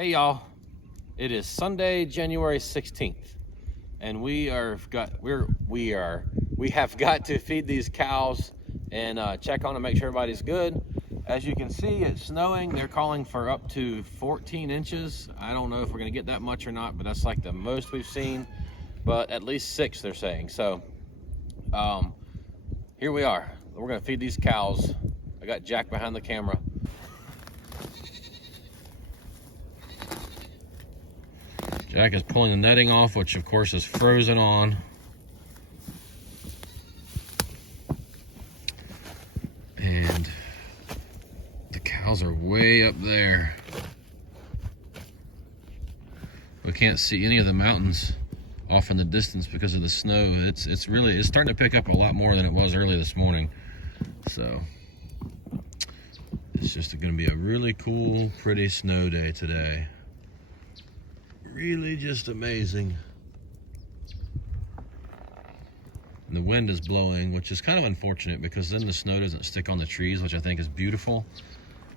Hey y'all, it is Sunday, January 16th, and we have got to feed these cows and check on them, make sure everybody's good. As you can see, it's snowing. They're calling for up to 14 inches. I don't know if we're gonna get that much or not, but that's like the most we've seen, but at least 6 they're saying. So here we are. We're gonna feed these cows. I got Jack behind the camera. Jack is pulling the netting off, which of course is frozen on. And the cows are way up there. We can't see any of the mountains off in the distance because of the snow. It's starting to pick up a lot more than it was early this morning. So it's just going to be a really cool, pretty snow day today. Really just amazing. And the wind is blowing, which is kind of unfortunate because then the snow doesn't stick on the trees, which I think is beautiful.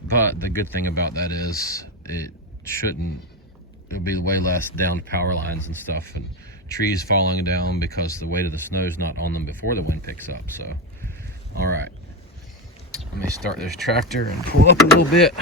But the good thing about that is it'll be way less downed power lines and stuff and trees falling down because the weight of the snow is not on them before the wind picks up. So, all right, let me start this tractor and pull up a little bit.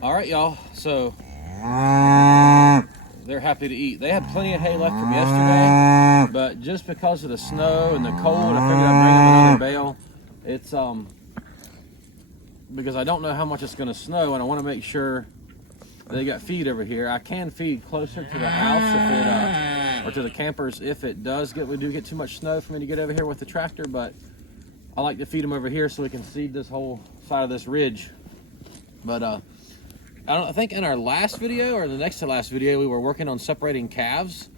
All right, y'all, so they're happy to eat. They had plenty of hay left from yesterday, but just because of the snow and the cold, I figured I'd bring them another bale. It's because I don't know how much it's going to snow, and I want to make sure they got feed over here. I can feed closer to the house if or to the campers if we do get too much snow for me to get over here with the tractor, but I like to feed them over here so we can seed this whole side of this ridge. But I think in our last video or the next to last video, we were working on separating calves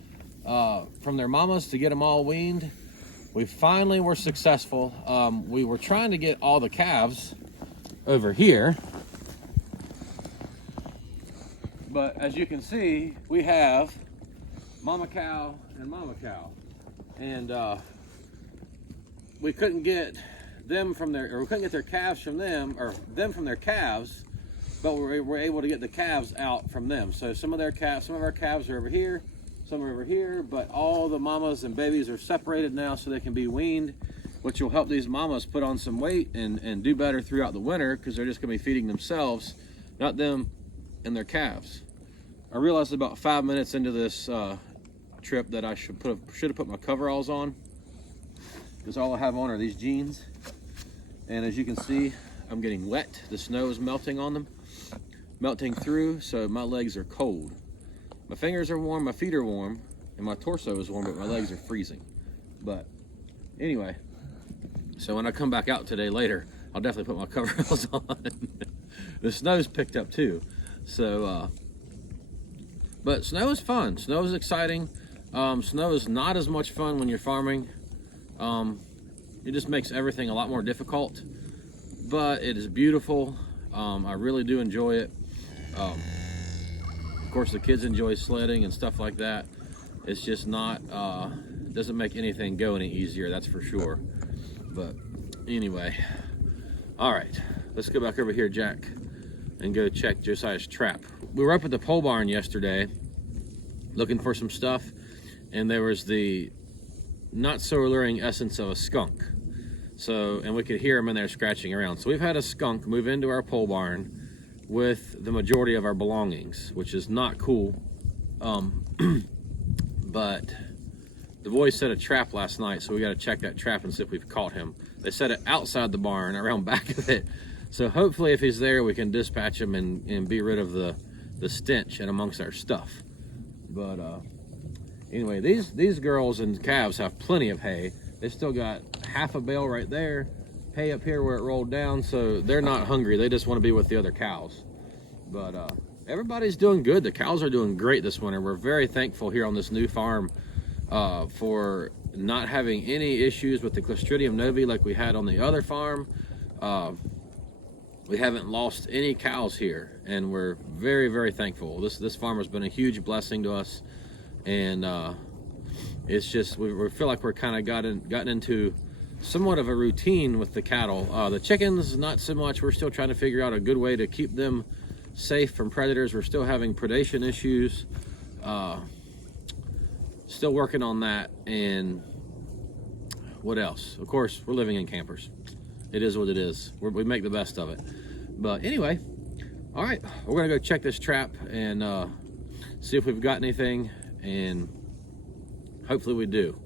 from their mamas to get them all weaned. We finally were successful. We were trying to get all the calves over here, but as you can see, we have mama cow and mama cow, and we couldn't get them from their, or we couldn't get their calves from them, or them from their calves, but we were able to get the calves out from them. So some of our calves are over here, Some are over here, but all the mamas and babies are separated now so they can be weaned, which will help these mamas put on some weight and do better throughout the winter, because they're just gonna be feeding themselves, not them and their calves. I realized about 5 minutes into this trip that I should have put my coveralls on, because all I have on are these jeans. And as you can see, I'm getting wet. The snow is melting on them, melting through, so my legs are cold. My fingers are warm, my feet are warm, and my torso is warm, but my legs are freezing. But anyway, so when I come back out today later, I'll definitely put my coveralls on. The snow's picked up too. So, but snow is fun. Snow is exciting. Snow is not as much fun when you're farming. It just makes everything a lot more difficult, but it is beautiful. I really do enjoy it. Of course, the kids enjoy sledding and stuff like that. It's just not, doesn't make anything go any easier, that's for sure. But anyway, all right, let's go back over here, Jack, and go check Josiah's trap. We were up at the pole barn yesterday looking for some stuff, and there was the not so alluring essence of a skunk. So, and we could hear him in there scratching around. So we've had a skunk move into our pole barn with the majority of our belongings, which is not cool. But the boys set a trap last night, so we got to check that trap and see if we've caught him. They set it outside the barn, around back of it. So hopefully if he's there, we can dispatch him and be rid of the stench and amongst our stuff. But anyway, these girls and calves have plenty of hay. They still got half a bale right there, hay up here where it rolled down, so they're not hungry. They just want to be with the other cows. But everybody's doing good. The cows are doing great this winter. We're very thankful here on this new farm for not having any issues with the Clostridium novi like we had on the other farm. We haven't lost any cows here, and we're very, very thankful. This farm has been a huge blessing to us, and it's just we feel like we're kind of gotten into somewhat of a routine with the cattle. The chickens, not so much. We're still trying to figure out a good way to keep them safe from predators. We're still having predation issues. Still working on that. And what else? Of course, we're living in campers. It is what it is. We make the best of it. But anyway, all right, we're gonna go check this trap and see if we've got anything, and hopefully we do.